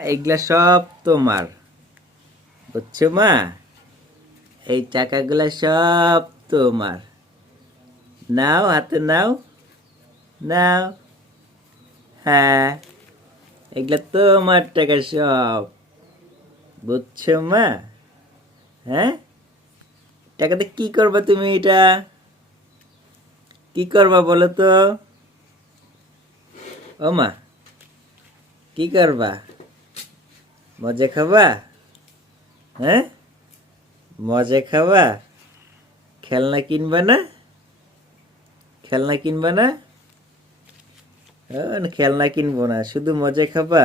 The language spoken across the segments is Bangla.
এগুলা সব তোমার, বুঝছো মা? এই টাকাগুলা সব তোমার। নাও, হাতে নাও, নাও। হ্যাঁ, এগুলা তোমার টাকা সব, বুঝছো মা? হ্যাঁ, টাকাতে কি করবা তুমি? এটা কি করবা বলো তো? ও মা, কি করবা? মজা খাবা? হ্যাঁ, মজা খাবা? খেলনা কিনবা না? খেলনা কিনবা না? খেলনা কিনবো না, শুধু মজা খাবা?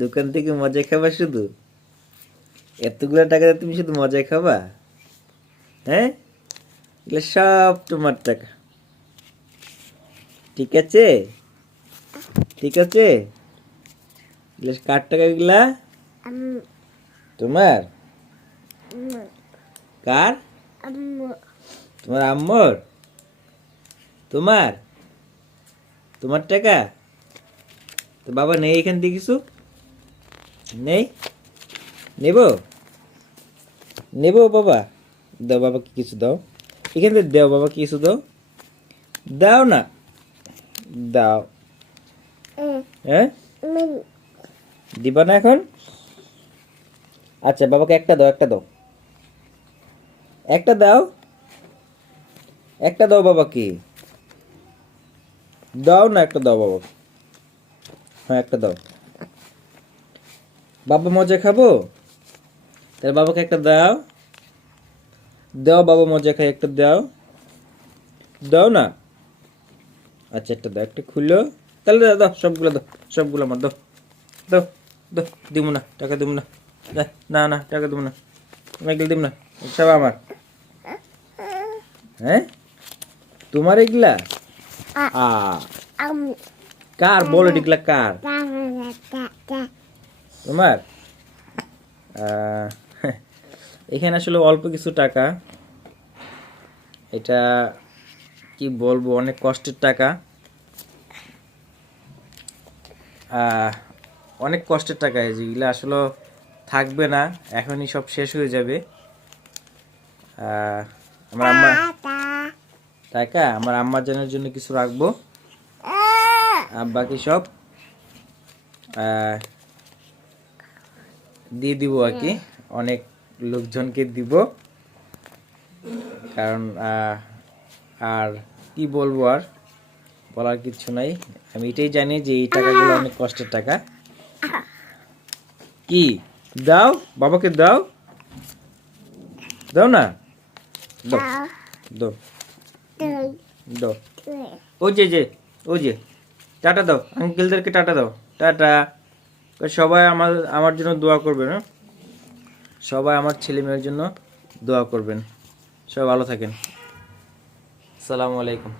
দোকান থেকে মজা খাবা শুধু? এতগুলো টাকা তুমি শুধু মজা খাবা? হ্যাঁ, এগুলো সব তোমার টাকা। ঠিক আছে, ঠিক আছে। এগুলো কার টাকা? এগুলা তোমার? কার? তোমার আম্মুর? তোমার? তোমার টাকা? তো বাবা নেই এখান থেকে কিছু? নেই? নেব? নেব বাবা? দাও বাবাকে কিছু দাও, এখান থেকে দাও বাবাকে কিছু দাও। দাও না, দাও। হ্যাঁ, দিবা না এখন? আচ্ছা, বাবাকে একটা দাও, একটা দাও, একটা দাও, একটা দাও বাবাকে। দাও না, একটা দাও বাবা। হ্যাঁ, একটা দাও। বাবা মজা খাবো, তাহলে বাবাকে একটা দাও। দাও, বাবা মজা খাই, একটা দাও। দাও না। আচ্ছা, একটা দাও, একটা খুললো। তাহলে দাও, দাও সবগুলো, দাও সবগুলো আমার দাও। দাও, দাও। দিব না, টাকা দিব না। না না, টাকা দিব না, আমি এগুলো দিব না, সব আমার। হ্যাঁ, তোমার এগুলা? কার বলো, এগুলা কার? তোমার? এখানে আসলে অল্প কিছু টাকা, এটা কি বলবো, অনেক কষ্টের টাকা। অনেক কষ্টের টাকা, যেগুলো আসলে থাকবে না, এখনই সব শেষ হয়ে যাবে। আমার আম্মা টাকা, আমার আম্মার জানের জন্য কিছু রাখবো, বাকি সব দিয়ে দিব আর কি। অনেক লোকজনকে দিব, কারণ আর কি বলবো, আর বলার কিছু নাই। আমি এটাই জানি যে এই টাকাগুলো অনেক কষ্টের টাকা। কি দাও বাবাকে, দাও, দাও না, দাও, দাও, দাও। ওই যে ওই যে, টাটা দাও আঙ্কেলদেরকে, টাটা দাও, টাটা। সবাই আমার জন্য দোয়া করবেন, হ্যাঁ? সবাই আমার ছেলে মেয়ের জন্য দোয়া করবেন। সবাই ভালো থাকেন। আসসালামু আলাইকুম।